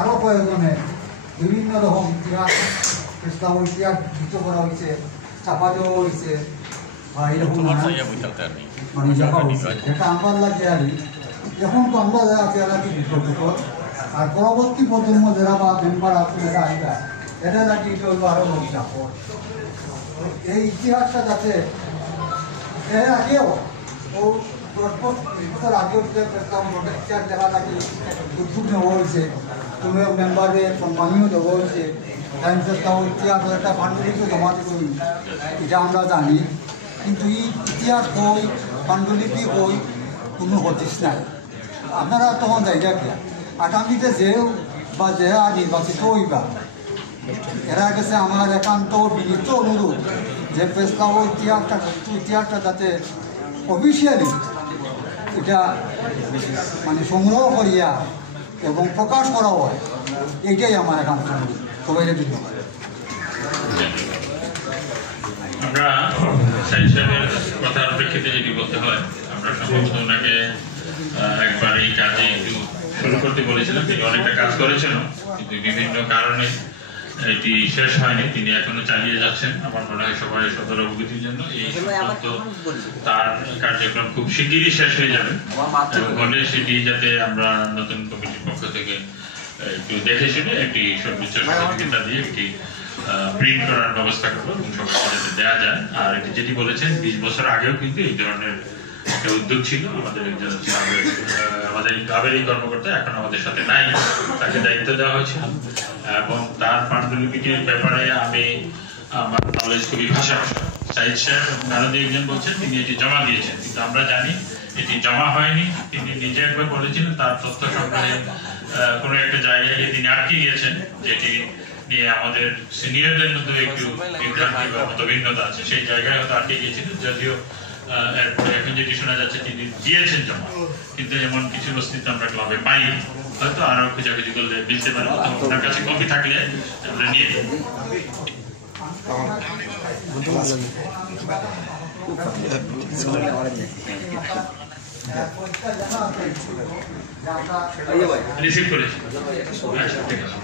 আরও প্রয়োজনে বিভিন্ন রকম ইতিহাস ইসলাম ইতিহাস যুক্ত করা হয়েছে, চাপা দেওয়া হয়েছে বা এরকম মানে দেখা হয়েছে, যেটা আমার লাগে আর এখন তো আমরা যারা আছে এরা কি বিপর্যক আর পরবর্তী প্রজন্ম যারা বা মেম্বার আছে যারা আইবা এটা নাকি চলবো আরও চাপড়। এই ইতিহাসটা যাতে এর আগেও ও 10 বছর আগেও যে ইতিহাস দেখা নাকি উদ্যোগ নেওয়া হয়েছে, কোনো মেম্বারের সম্মানীয় দেওয়া হয়েছে, ইতিহাস একটা পাণ্ডুলিপি জমা করি, এটা আমরা জানি। কিন্তু এই ইতিহাস বই পাণ্ডুলিপি বই কোনো হতিস নাই। আপনারা তখন জায়গা কি আগামীতে যেও বা যে নির্বাচিত হইবা এরা গেছে আমার একান্ত বিনীত অনুরোধ যে প্রেসক্লাব ইতিহাসটা যাতে অফিসিয়ালি এটা মানে সংগ্রহ করিয়া এবং প্রকাশ করা হয়, এইটাই আমার একান্ত অনুরোধ। সবাই ধন্যবাদ। আমরা সাইদ সাহেবের কথার প্রেক্ষিতে যদি বলতে হয়, আমরা সম্ভবত ওনাকে একবার এই কাজে একটু শুরু করতে বলেছিলাম। তিনি অনেকটা কাজ করেছেন, কিন্তু বিভিন্ন কারণে এটি শেষ হয়নি। তিনি এখনো চালিয়ে যাচ্ছেন। আমার মনে হয় সবাই সদর অবগতির জন্য এই সংক্রান্ত তার কার্যক্রম খুব শিগগিরই শেষ হয়ে যাবে বলে সেটি যাতে আমরা নতুন কমিটির পক্ষ থেকে একটু দেখে শুনে একটি সর্বোচ্চ সহযোগিতা দিয়ে একটি প্রিন্ট করার ব্যবস্থা করবো এবং সবাইকে যাতে দেওয়া যায়। আর এটি যেটি বলেছেন 20 বছর আগেও কিন্তু এই ধরনের একটা উদ্যোগ ছিল। আমাদের একজন আমাদের ক্লাবের এই কর্মকর্তা এখন আমাদের সাথে নাই, তাকে দায়িত্ব দেওয়া হয়েছিল এবং তার পাণ্ডুলিপিটির ব্যাপারে আমি আমার নলেজ খুবই ভাষা সাইদ সাহেব নারদী একজন বলছেন তিনি এটি জমা দিয়েছেন, কিন্তু আমরা জানি এটি জমা হয়নি। তিনি নিজে একবার বলেছিলেন তার তথ্য সংগ্রহে কোনো একটা জায়গায় তিনি আটকে গিয়েছেন, যেটি নিয়ে আমাদের সিনিয়রদের মধ্যে একটু বিভ্রান্তি বা মতভিন্নতা আছে। সেই জায়গায় হয়তো আটকে গিয়েছিল, যদিও এরপরে এখন যেটি শোনা যাচ্ছে তিনি দিয়েছেন জমা, কিন্তু এমন কিছু অস্তিত্ব আমরা ক্লাবে পাইনি। হয়তো আরো খোঁজাখুঁজি করলে মিলতে পারে। আপনার কাছে কপি থাকলে আমরা নিয়ে রিসিভ করেছি। আচ্ছা, ঠিক আছে।